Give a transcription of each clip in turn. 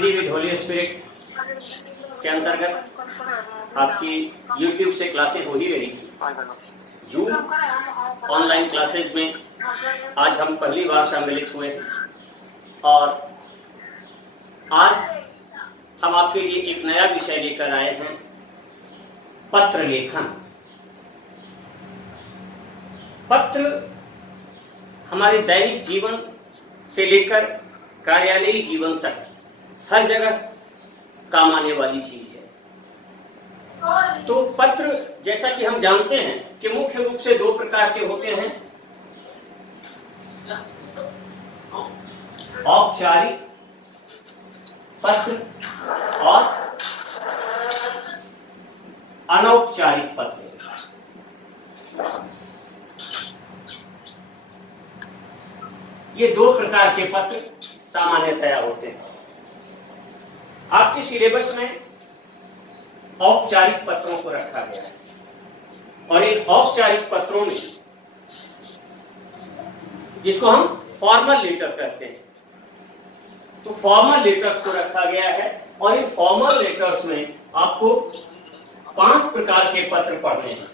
Hindi with Holi spirit के अंतर्गत आपकी YouTube से क्लासें हो ही रही थी। जूम ऑनलाइन क्लासेज में आज हम पहली बार सम्मिलित हुए और आज हम आपके लिए एक नया विषय लेकर आए हैं, पत्र लेखन। पत्र हमारे दैनिक जीवन से लेकर कार्यालयी जीवन तक हर जगह काम आने वाली चीज है। तो पत्र जैसा कि हम जानते हैं कि मुख्य रूप से दो प्रकार के होते हैं, औपचारिक पत्र और अनौपचारिक पत्र। ये दो प्रकार के पत्र सामान्यतया होते हैं। आपके सिलेबस में औपचारिक पत्रों को रखा गया है और इन औपचारिक पत्रों में, जिसको हम फॉर्मल लेटर कहते हैं, तो फॉर्मल लेटर्स को रखा गया है और इन फॉर्मल लेटर्स में आपको 5 प्रकार के पत्र पढ़ने हैं।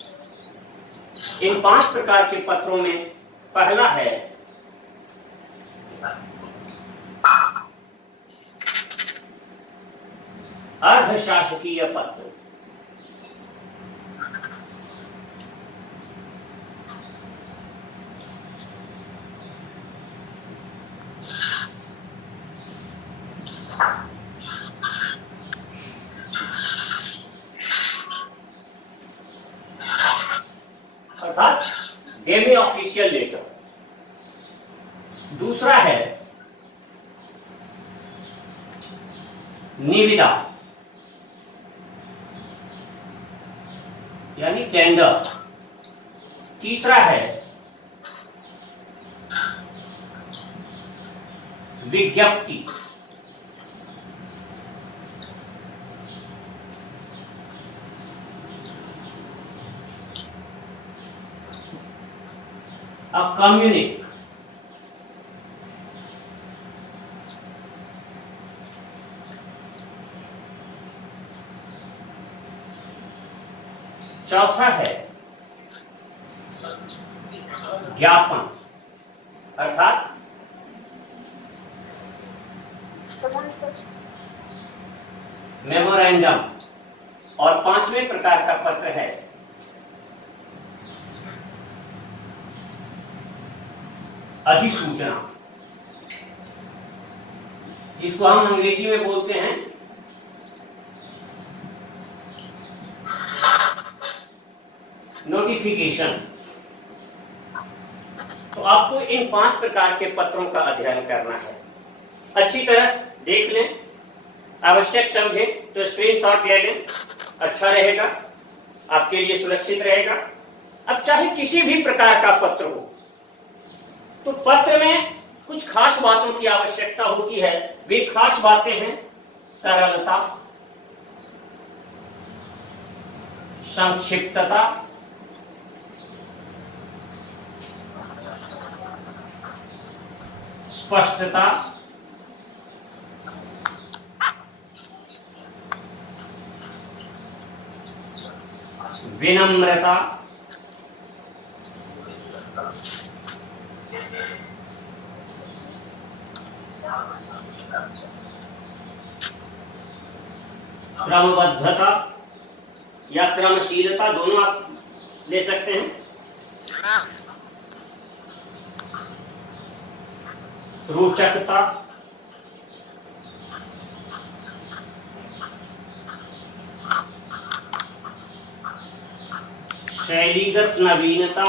इन 5 प्रकार के पत्रों में पहला है अर्धशासकीय पत्र। अर्थात डेमी ऑफिशियल लेटर। दूसरा है निविदा यानी टेंडर। तीसरा है विज्ञप्ति। कम्युनिक। चौथा है ज्ञापन अर्थात मेमोरेंडम। और 5वें प्रकार का पत्र है अधिसूचना, जिसको हम अंग्रेजी में बोलते हैं नोटिफिकेशन। तो आपको इन 5 प्रकार के पत्रों का अध्ययन करना है। अच्छी तरह देख लें, आवश्यक समझें तो स्क्रीनशॉट ले लें, अच्छा रहेगा, आपके लिए सुरक्षित रहेगा। अब चाहे किसी भी प्रकार का पत्र हो, तो पत्र में कुछ खास बातों की आवश्यकता होती है। वे खास बातें हैं सरलता, संक्षिप्तता, स्पष्टता, विनम्रता, क्रमबद्धता या क्रमशीलता, दोनों आप ले सकते हैं। रोचकता, शैलीगत नवीनता,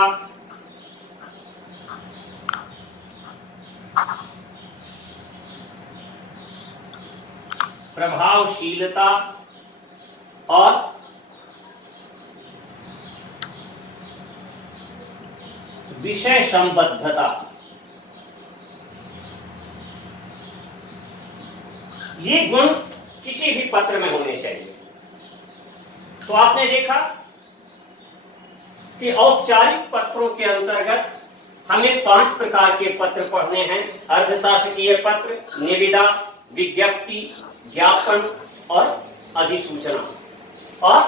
प्रभावशीलता और विषय संबद्धता। ये गुण किसी भी पत्र में होने चाहिए। तो आपने देखा कि औपचारिक पत्रों के अंतर्गत हमें 5 प्रकार के पत्र पढ़ने हैं। अर्धशासकीय पत्र, निविदा, विज्ञप्ति, ज्ञापन और अधिसूचना। और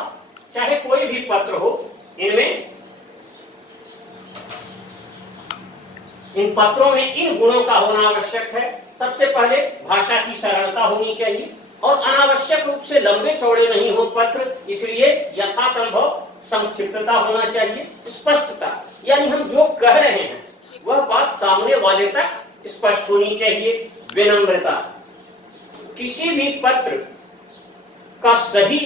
चाहे कोई भी पत्र हो, इनमें इन पत्रों में इन गुणों का होना आवश्यक है। सबसे पहले भाषा की सरलता होनी चाहिए और अनावश्यक रूप से लंबे चौड़े नहीं हो पत्र, इसलिए यथासंभव संक्षिप्तता होना चाहिए। स्पष्टता, यानी हम जो कह रहे हैं वह बात सामने वाले तक स्पष्ट होनी चाहिए। विनम्रता, किसी भी पत्र का सही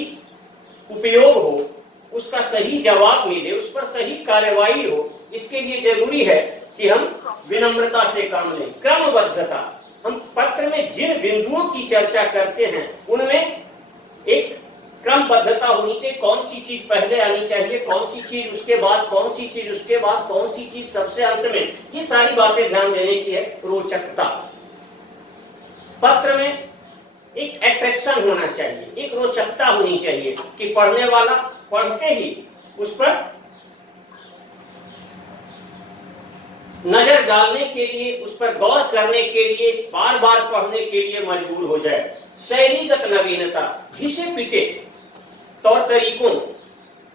उपयोग हो, उसका सही जवाब मिले, उस पर सही कार्यवाही हो, इसके लिए जरूरी है कि हम विनम्रता से काम लें। क्रमबद्धता, हम पत्र में जिन बिंदुओं की चर्चा करते हैं उनमें एक क्रमबद्धता होनी चाहिए। कौन सी चीज पहले आनी चाहिए, कौन सी चीज उसके बाद, कौन सी चीज उसके बाद, कौन सी चीज सबसे अंत में, ये सारी बातें ध्यान देने की है। रोचकता, पत्र में एक अट्रैक्शन होना चाहिए, एक रोचकता होनी चाहिए कि पढ़ने वाला पढ़ते ही उस पर नजर डालने के लिए, उस पर गौर करने के लिए, बार बार पढ़ने के लिए मजबूर हो जाए। शैलीगत नवीनता, घिसे पिटे तौर तरीकों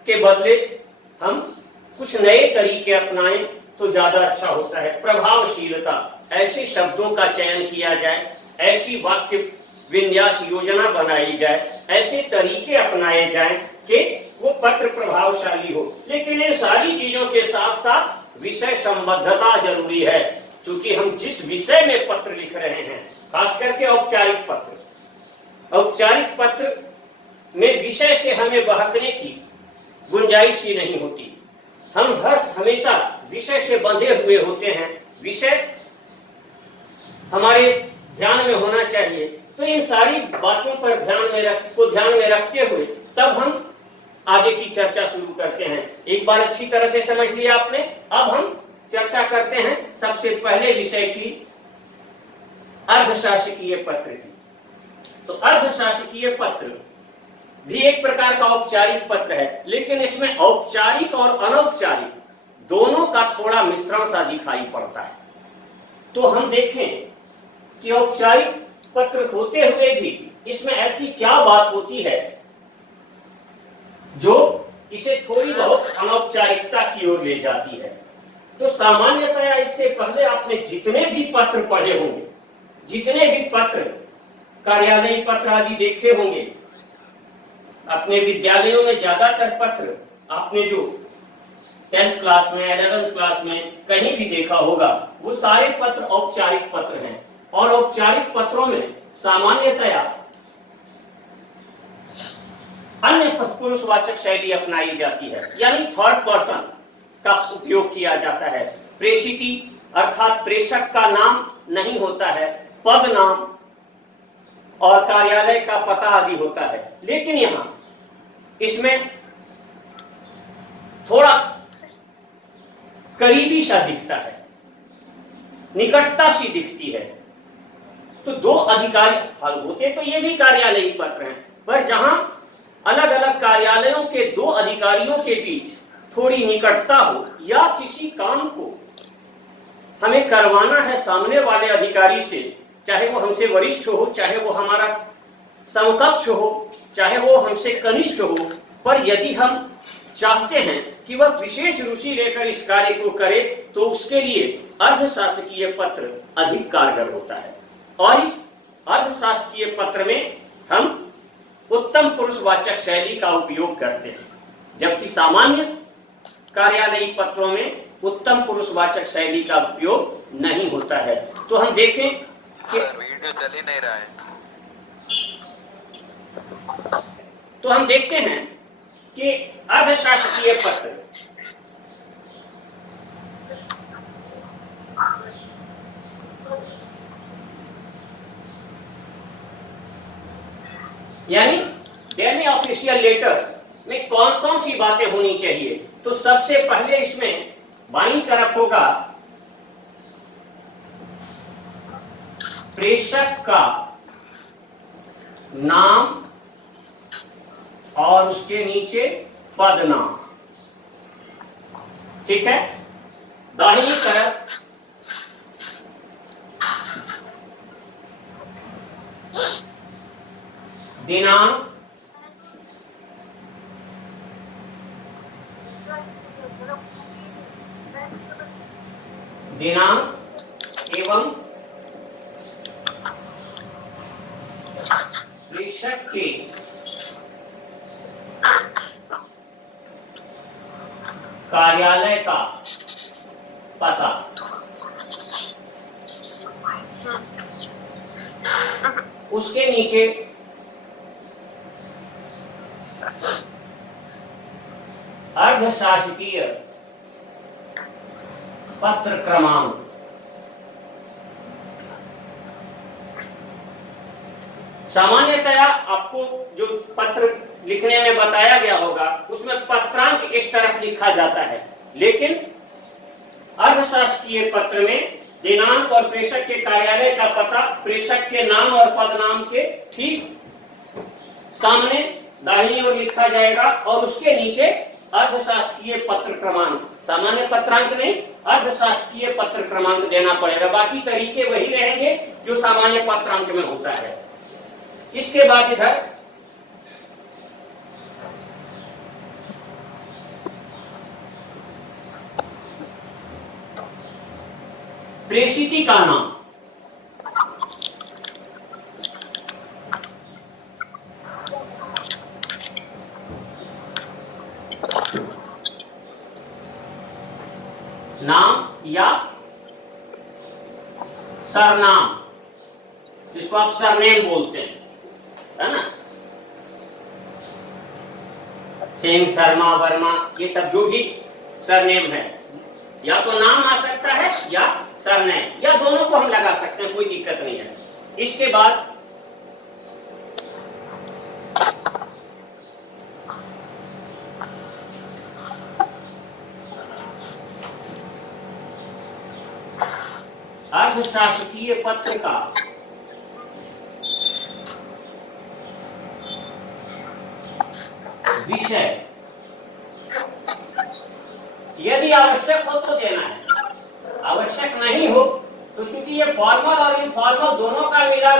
के बदले हम कुछ नए तरीके अपनाएं तो ज्यादा अच्छा होता है। प्रभावशीलता, ऐसे शब्दों का चयन किया जाए, ऐसी वाक्य विन्यास योजना बनाई जाए, ऐसे तरीके अपनाए जाएं कि वो पत्र प्रभावशाली हो। लेकिन इन सारी चीजों के साथ साथ विषय संबद्धता जरूरी है, क्योंकि हम जिस विषय में पत्र लिख रहे हैं, खास करके औपचारिक पत्र, औपचारिक पत्र में विषय से हमें बहकने की गुंजाइश ही नहीं होती। हम हमेशा विषय से बंधे हुए होते हैं, विषय हमारे ध्यान में होना चाहिए। तो इन सारी बातों पर ध्यान में रखते हुए तब हम आगे की चर्चा शुरू करते हैं। एक बार अच्छी तरह से समझ लिया आपने, अब हम चर्चा करते हैं सबसे पहले विषय की, अर्धशासकीय पत्र की। तो अर्धशासकीय पत्र भी एक प्रकार का औपचारिक पत्र है, लेकिन इसमें औपचारिक और अनौपचारिक दोनों का थोड़ा मिश्रण सा दिखाई पड़ता है। तो हम देखें कि औपचारिक पत्र होते हुए भी इसमें ऐसी क्या बात होती है जो इसे थोड़ी बहुत अनौपचारिकता की ओर ले जाती है। तो सामान्यतया इससे पहले आपने जितने भी पत्र पढ़े होंगे, जितने भी पत्र, कार्यालयीय पत्र आदि देखे होंगे अपने विद्यालयों में, ज्यादातर पत्र आपने जो 10th क्लास में, 11th क्लास में कहीं भी देखा होगा, वो सारे पत्र औपचारिक पत्र हैं। और औपचारिक पत्रों में सामान्यतया अन्य पुरुषवाचक शैली अपनाई जाती है, यानी थर्ड पर्सन का उपयोग किया जाता है। प्रेषिती अर्थात प्रेषक का नाम नहीं होता है, पद नाम और कार्यालय का पता आदि होता है। लेकिन यहां इसमें थोड़ा करीबी सा दिखता है, निकटता सी दिखती है। तो दो अधिकारी होते तो ये भी कार्यालयीय पत्र हैं, पर जहां अलग अलग कार्यालयों के दो अधिकारियों के बीच थोड़ी निकटता हो, या किसी काम को हमें करवाना है सामने वाले अधिकारी से, चाहे वो हमसे वरिष्ठ हो, चाहे वो हमारा समकक्ष हो, चाहे वो हमसे कनिष्ठ हो, पर यदि हम चाहते हैं कि वह विशेष रुचि लेकर इस कार्य को करे, तो उसके लिए अर्धशासकीय पत्र अधिक कारगर होता है। और इस अर्धशासकीय पत्र में हम उत्तम पुरुषवाचक शैली का उपयोग करते हैं, जबकि सामान्य कार्यालयीय पत्रों में उत्तम पुरुषवाचक शैली का उपयोग नहीं होता है। तो हम देखें कि वीडियो चल ही नहीं रहा है। तो हम देखते हैं कि अर्धशासकीय पत्र यानी डेली ऑफिशियल लेटर्स में कौन कौन सी बातें होनी चाहिए। तो सबसे पहले इसमें बाईं तरफ होगा प्रेषक का नाम और उसके नीचे पद नाम, ठीक है। दाहिनी तरफ दिनांक, दिनांक एवं प्रेषक के कार्यालय का पता। उसके नीचे अर्धशासकीय पत्र क्रमांक। सामान्यतया आपको जो पत्र लिखने में बताया गया होगा उसमें पत्रांक इस तरफ लिखा जाता है, लेकिन अर्धशासकीय पत्र में दिनांक और प्रेषक के कार्यालय का पता प्रेषक के नाम और पदनाम के ठीक सामने दाहिनी ओर लिखा जाएगा और उसके नीचे अर्धशासकीय पत्र क्रमांक, सामान्य पत्रांक नहीं अर्धशासकीय पत्र क्रमांक देना पड़ेगा। बाकी तरीके वही रहेंगे जो सामान्य पत्रांक में होता है। इसके बाद इधर प्रेषिती का नाम, नाम या सरनाम, जिसको आप सरनेम बोलते हैं, है ना। सिंह, शर्मा, वर्मा, ये सब जो भी सरनेम है, या तो नाम आ सकता है या सरनेम, या दोनों को हम लगा सकते हैं, कोई दिक्कत नहीं है। इसके बाद अर्धशासकीय पत्र का विषय, यदि आवश्यक हो तो देना है, आवश्यक नहीं हो तो चूंकि ये फॉर्मल और इनफॉर्मल दोनों का मिला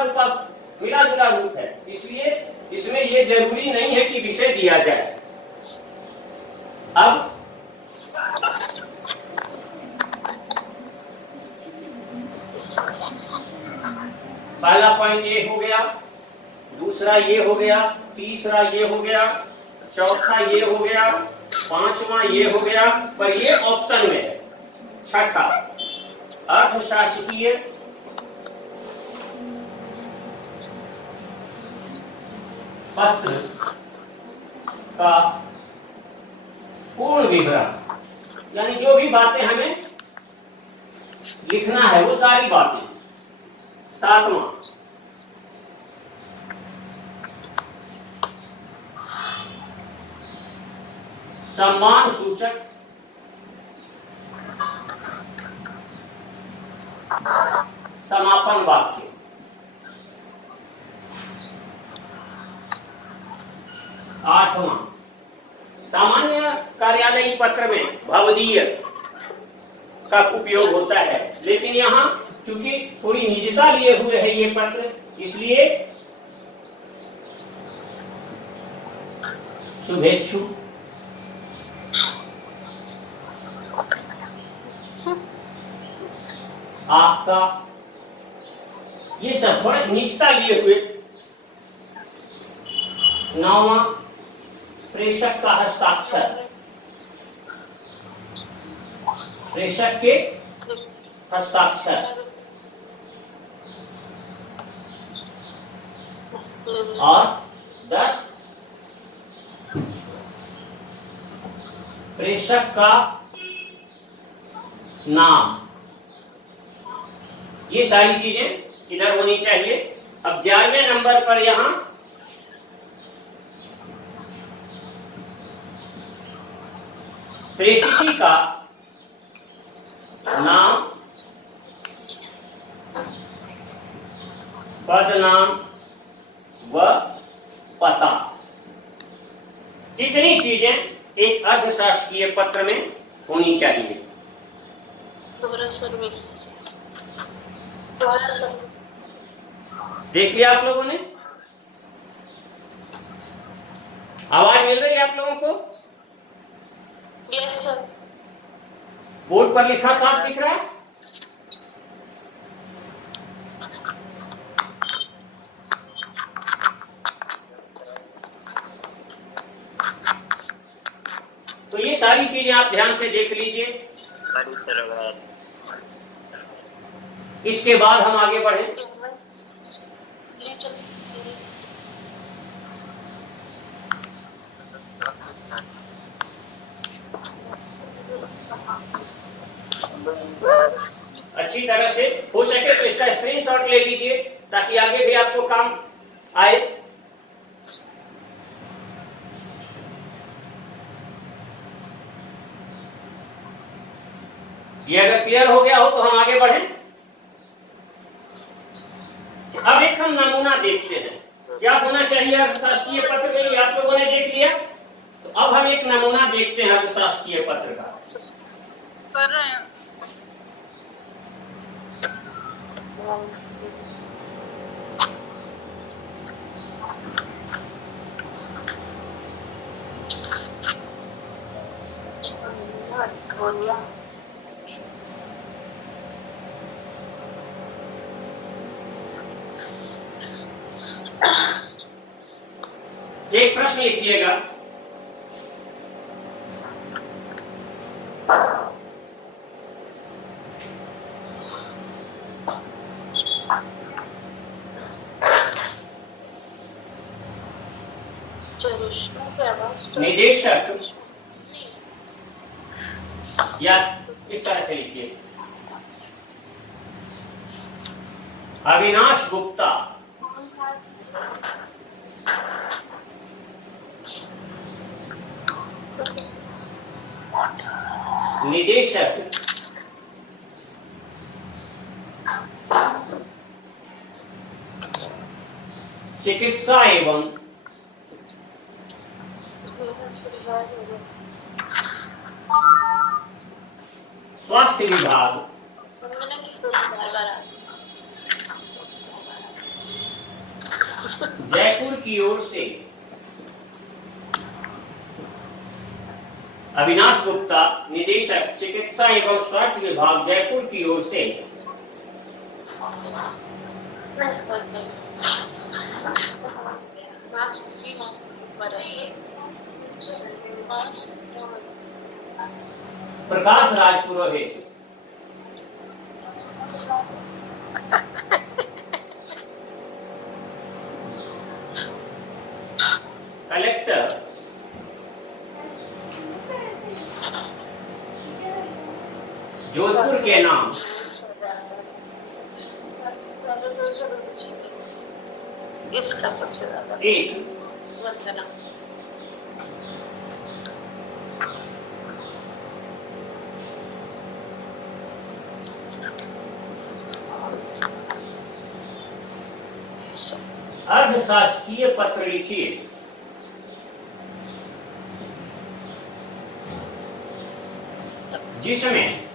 जुला रूप है, इसलिए इसमें ये जरूरी नहीं है कि विषय दिया जाए। अब पहला पॉइंट ये हो गया, दूसरा ये हो गया, तीसरा ये हो गया, चौथा ये हो गया, पांचवा ये हो गया, पर ये ऑप्शन में है। छठा अर्धशासकीय पत्र का पूर्ण विवरण, यानी जो भी बातें हमें लिखना है वो सारी बातें। सातवां सम्मान सूचक समापन वाक्य। आठवां सामान्य कार्यालयी पत्र में भवदीय का उपयोग होता है, लेकिन यहाँ क्योंकि थोड़ी निजता लिए हुए है ये पत्र, इसलिए शुभेच्छु, आपका, ये सब थोड़ा निजता लिए हुए। नौवां प्रेषक का हस्ताक्षर, प्रेषक के हस्ताक्षर। और 10 प्रेषक का नाम। ये सारी चीजें इधर होनी चाहिए। अब 11वें नंबर पर यहां प्रेषिती का नाम, पदनाम व पता। इतनी चीजें एक अर्धशासकीय पत्र में होनी चाहिए। देख लिया आप लोगों ने? आवाज मिल रही है आप लोगों को? Yes sir. बोर्ड पर लिखा साफ दिख रहा है? तो ये सारी चीजें आप ध्यान से देख लीजिए। इसके बाद हम आगे बढ़े। अच्छी तरह से हो सके तो इसका स्क्रीनशॉट ले लीजिए ताकि आगे भी आपको काम आए। ये अगर क्लियर हो गया हो तो हम आगे बढ़ें। अब एक हम नमूना देखते हैं क्या होना चाहिए अर्थशास्त्रीय पत्र में, ये आप लोगों ने देख लिया। तो अब हम एक नमूना देखते हैं अर्थशास्त्रीय पत्र का। कर रहे हैं। एक प्रश्न लिखिएगा। निदेशक, या इस तरह से लिखिए, अविनाश गुप्ता निदेशक चिकित्सा एवं स्वास्थ्य विभाग जयपुर की ओर से अविनाश गुप्ता निदेशक चिकित्सा एवं स्वास्थ्य विभाग जयपुर की ओर से प्रकाश राज पुरोहित कलेक्टर जोधपुर के नाम इसका सबसे ज्यादा एक वंदना अर्धशासकीय पत्र लिखिए। जिसमें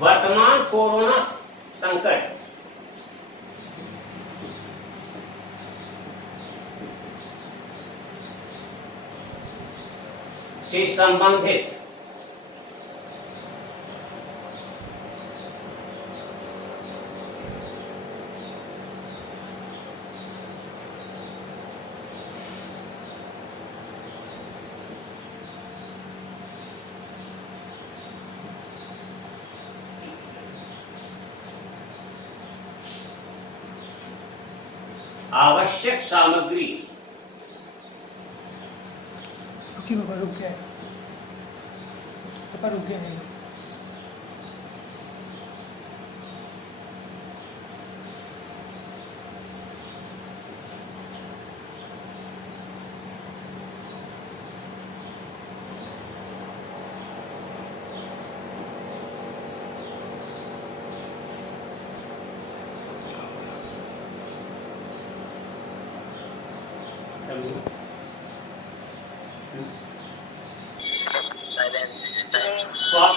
वर्तमान कोरोना संकट से संबंधित आवश्यक सामग्री रुक गया है।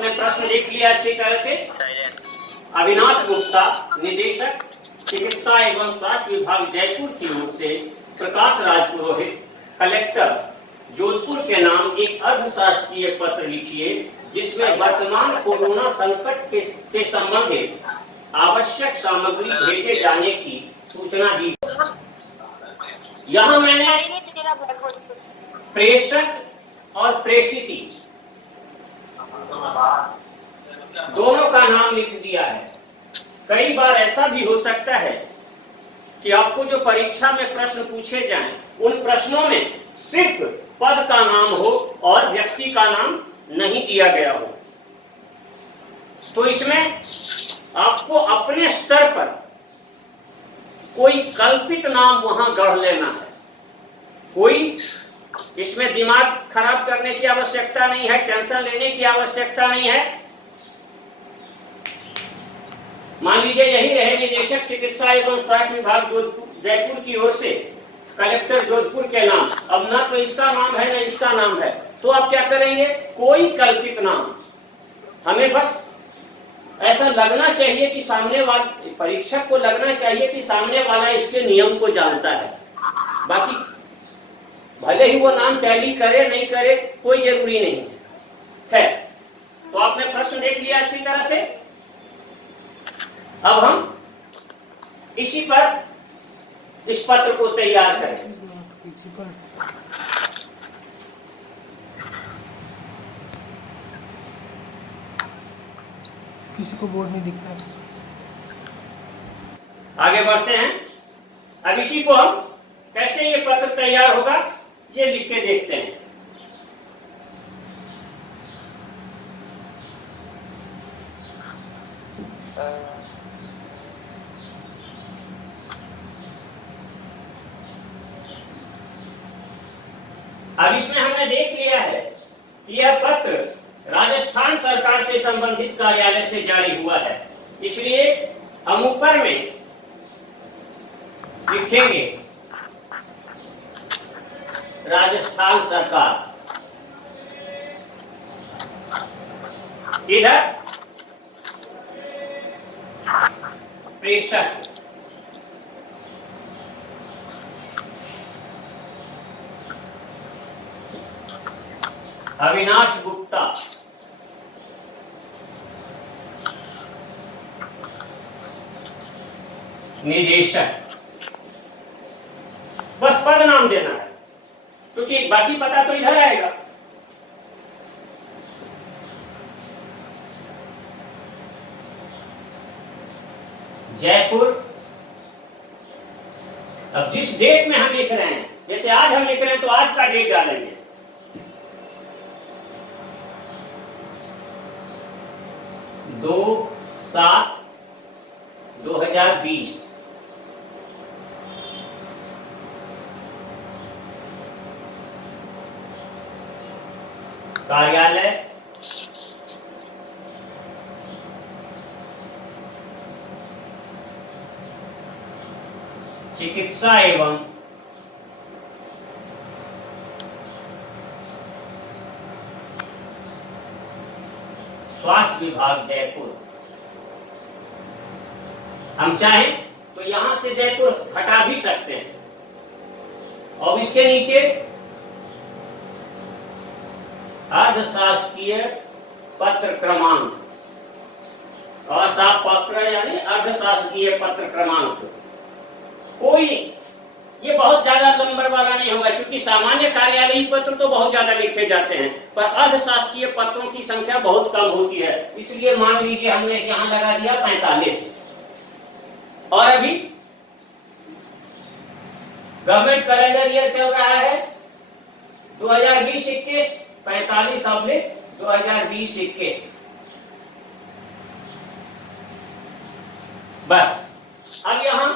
आपने प्रश्न लिख लिया अच्छी तरह से। अविनाश गुप्ता, निदेशक चिकित्सा एवं स्वास्थ्य विभाग जयपुर की ओर से प्रकाश राज पुरोहित, कलेक्टर जोधपुर के नाम एक अर्धशासकीय पत्र लिखिए जिसमें वर्तमान कोरोना संकट से संबंधित आवश्यक सामग्री भेजे जाने की सूचना दी। यहाँ मैंने प्रेषक और प्रेषिती दोनों का नाम लिख दिया है। कई बार ऐसा भी हो सकता है कि आपको जो परीक्षा में प्रश्न पूछे जाएं, उन प्रश्नों में सिर्फ पद का नाम हो और व्यक्ति का नाम नहीं दिया गया हो। तो इसमें आपको अपने स्तर पर कोई कल्पित नाम वहां गढ़ लेना है। कोई इसमें दिमाग खराब करने की आवश्यकता नहीं है, टेंशन लेने की आवश्यकता नहीं है। मान लीजिए यही रहे निदेशक चिकित्सा एवं स्वास्थ्य विभाग जयपुर की ओर से कलेक्टर जोधपुर के नाम। अब ना तो इसका नाम है ना इसका नाम है, तो आप क्या करेंगे? कोई कल्पित नाम। हमें बस ऐसा लगना चाहिए कि सामने वाले परीक्षक को लगना चाहिए कि सामने वाला इसके नियम को जानता है। बाकी भले ही वो नाम टैली करे नहीं करे कोई जरूरी नहीं है। तो आपने प्रश्न देख लिया अच्छी तरह से। अब हम इसी पर इस पत्र को तैयार करें। किसी को बोर्ड नहीं दिख रहा है। आगे बढ़ते हैं। अब इसी को हम कैसे ये पत्र तैयार होगा ये लिख के देखते हैं। अब इसमें हमने देख लिया है कि यह पत्र राजस्थान सरकार से संबंधित कार्यालय से जारी हुआ है, इसलिए हम ऊपर में लिखेंगे राजस्थान सरकार। इधर प्रेषक अविनाश गुप्ता, निदेशक। बस पद नाम देना है क्योंकि बाकी पता तो इधर आएगा। जयपुर। अब जिस डेट में हम लिख रहे हैं, जैसे आज हम लिख रहे हैं तो आज का डेट डालेंगे। दो 7/2020। कार्यालय चिकित्सा एवं स्वास्थ्य विभाग जयपुर। हम चाहें तो यहां से जयपुर हटा भी सकते हैं और इसके नीचे अर्धशासकीय पत्र क्रमांक, असाप पत्र यानी अर्धशासकीय पत्र क्रमांक। कोई ये बहुत ज्यादा नंबर वाला नहीं होगा क्योंकि सामान्य कार्यालयीय पत्र तो बहुत ज्यादा लिखे जाते हैं, पर अर्धशासकीय पत्रों की संख्या बहुत कम होती है। इसलिए मान लीजिए हमने यहां लगा दिया 45। और अभी गवर्नमेंट कैलेंडर ईयर चल रहा है 2020-21, 45/2020-21। बस अब यहां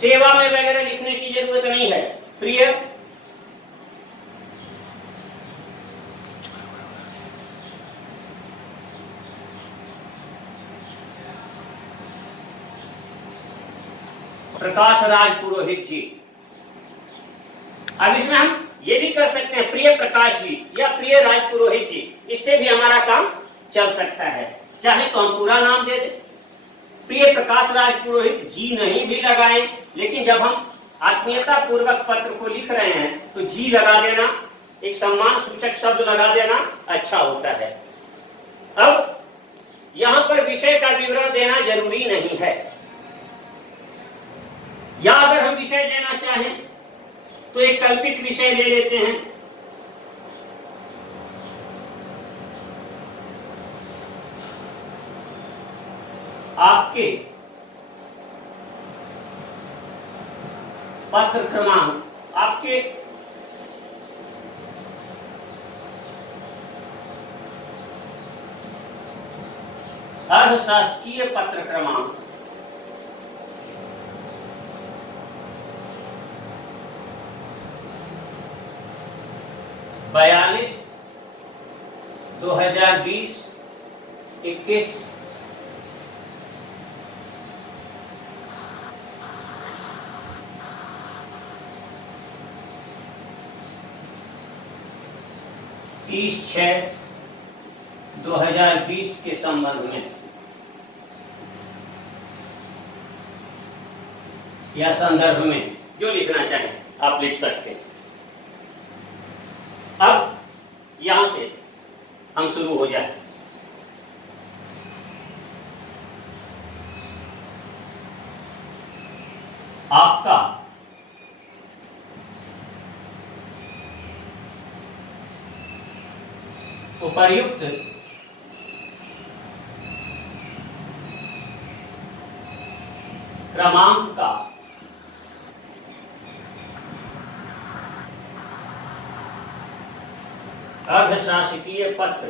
सेवा में वगैरह लिखने की जरूरत नहीं है। प्रिय प्रकाश राज पुरोहित जी। अब इसमें हम ये भी कर सकते हैं प्रिय प्रकाश जी, या प्रिय राजपुरोहित जी, इससे भी हमारा काम चल सकता है। चाहे तो हम पूरा नाम दे दें, प्रिय प्रकाश राजपुरोहित जी नहीं भी लगाएं, लेकिन जब हम आत्मीयता पूर्वक पत्र को लिख रहे हैं तो जी लगा देना, एक सम्मान सूचक शब्द लगा देना अच्छा होता है। अब यहां पर विषय का विवरण देना जरूरी नहीं है, या अगर हम विषय देना चाहें तो एक कल्पित विषय ले लेते हैं। आपके पत्र क्रमांक, आपके अर्धशासकीय पत्र क्रमांक 42 2020 21 30/6/2020 के संबंध में या संदर्भ में जो लिखना चाहें आप लिख सकते हैं। अब यहां से हम शुरू हो जाए। आपका उपर्युक्त क्रमांक का अर्धशासकीय पत्र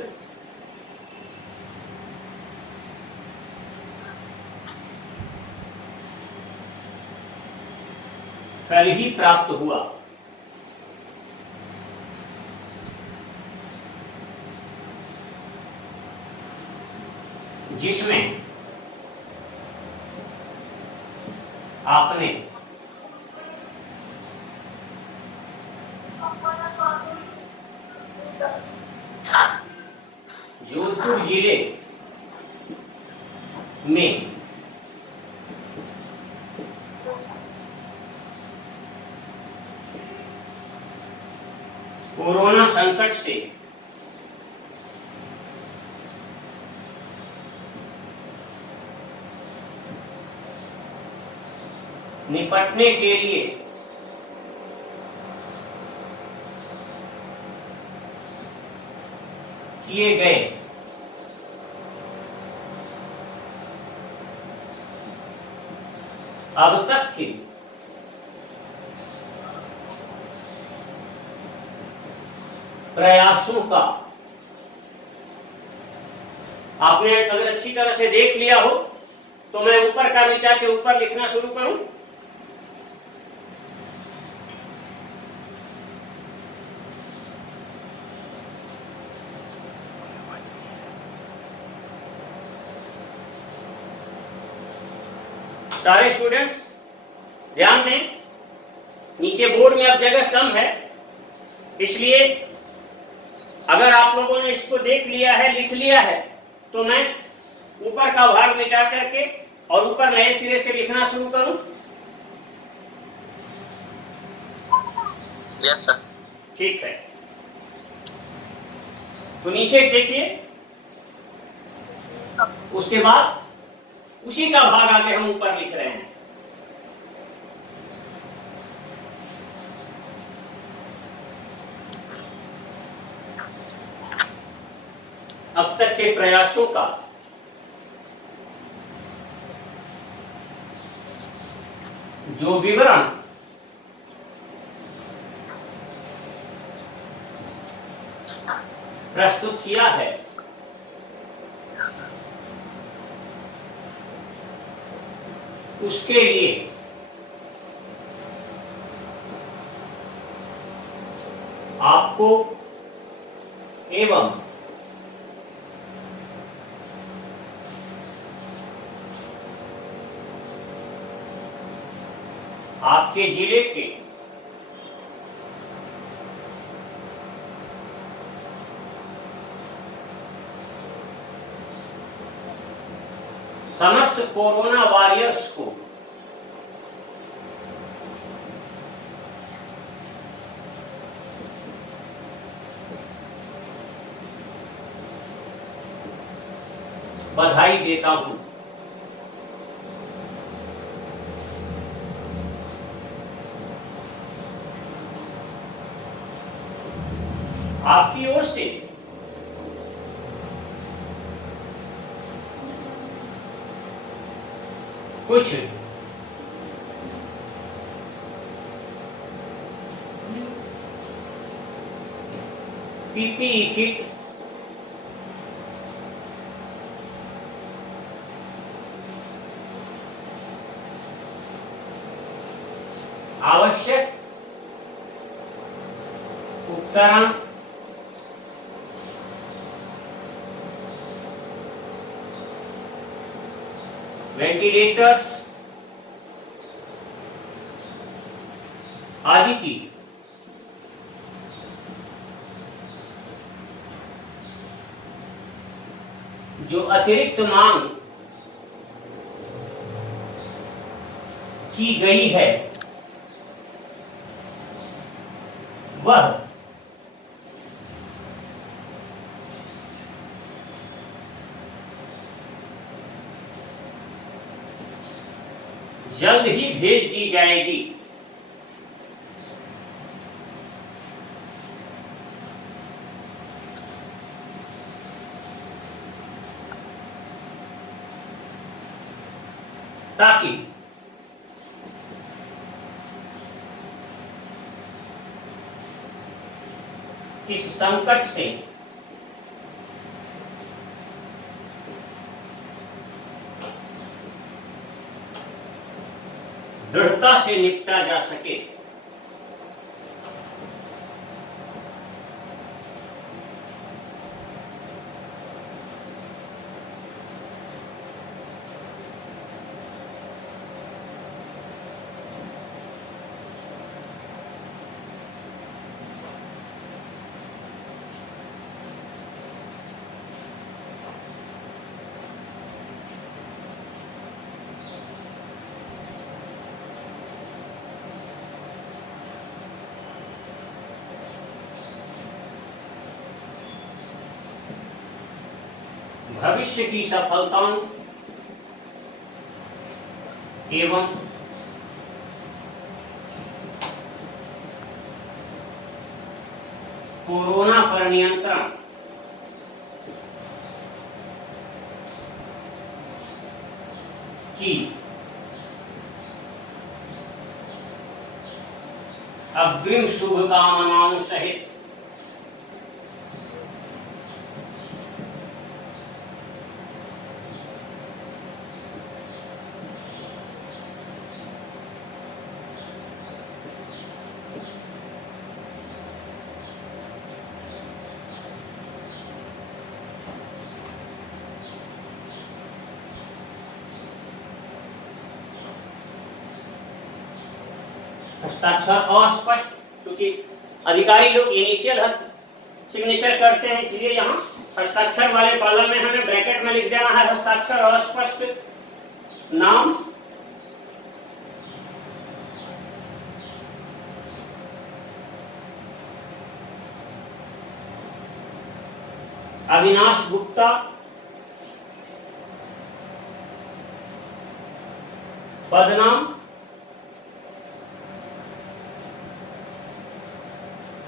कल ही प्राप्त हुआ, जिसमें आपने जोधपुर जिले में कोरोना संकट से निपटने के लिए किए गए अब तक के प्रयासों का आपने अगर अच्छी तरह से देख लिया हो तो मैं ऊपर का मिटा के ऊपर लिखना शुरू करूं। सारे स्टूडेंट्स ध्यान दें, नीचे बोर्ड में अब जगह कम है, इसलिए अगर आप लोगों ने इसको देख लिया है, लिख लिया है, तो मैं ऊपर का भाग मिटा करके और ऊपर नए सिरे से लिखना शुरू करूं। Yes sir. ठीक है, तो नीचे देखिए, उसके बाद उसी का भाग आगे हम ऊपर लिख रहे हैं। अब तक के प्रयासों का जो विवरण प्रस्तुत किया है उसके लिए आपको एवं आपके जिले के समस्त कोरोना वॉरियर्स को बधाई देता हूं। आपकी ओर से कुछ पीपीई किट आवश्यक उपकरण वेंटिलेटर्स आदि की जो अतिरिक्त मांग की गई है वह जल्द ही भेज दी जाएगी। ताकि इस संकट से दृढ़ता से निपटा जा सके। भविष्य की सफलताओं एवं कोरोना पर नियंत्रण की अग्रिम शुभकामनाओं सहित हस्ताक्षर अस्पष्ट, क्योंकि अधिकारी लोग इनिशियल सिग्नेचर करते हैं, इसलिए यहाँ हस्ताक्षर वाले कॉलम में हमें ब्रैकेट में लिख देना है हस्ताक्षर अस्पष्ट, नाम, अविनाश गुप्ता, पदनाम,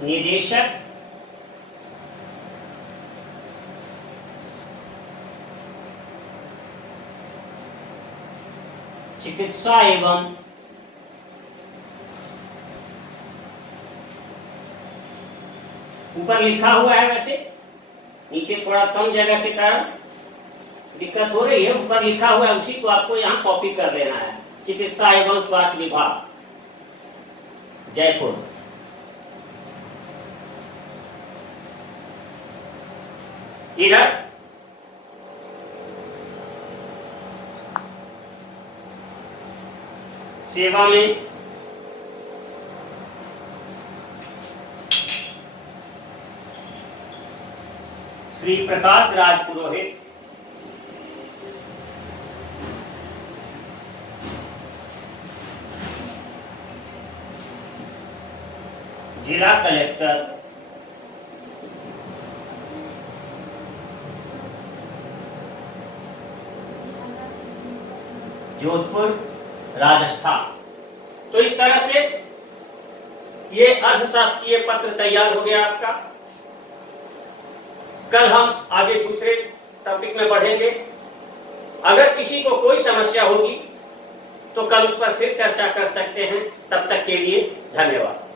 निदेशक, चिकित्सा एवं ऊपर लिखा हुआ है, वैसे नीचे थोड़ा कम जगह के कारण दिक्कत हो रही है, ऊपर लिखा हुआ है उसी को आपको यहाँ कॉपी कर देना है। चिकित्सा एवं स्वास्थ्य विभाग, जयपुर। इधर सेवा में श्री प्रकाश राज पुरोहित, जिला कलेक्टर जोधपुर राजस्थान। तो इस तरह से ये अर्थशास्त्रीय पत्र तैयार हो गया आपका। कल हम आगे दूसरे टॉपिक में बढ़ेंगे। अगर किसी को कोई समस्या होगी तो कल उस पर फिर चर्चा कर सकते हैं। तब तक के लिए धन्यवाद।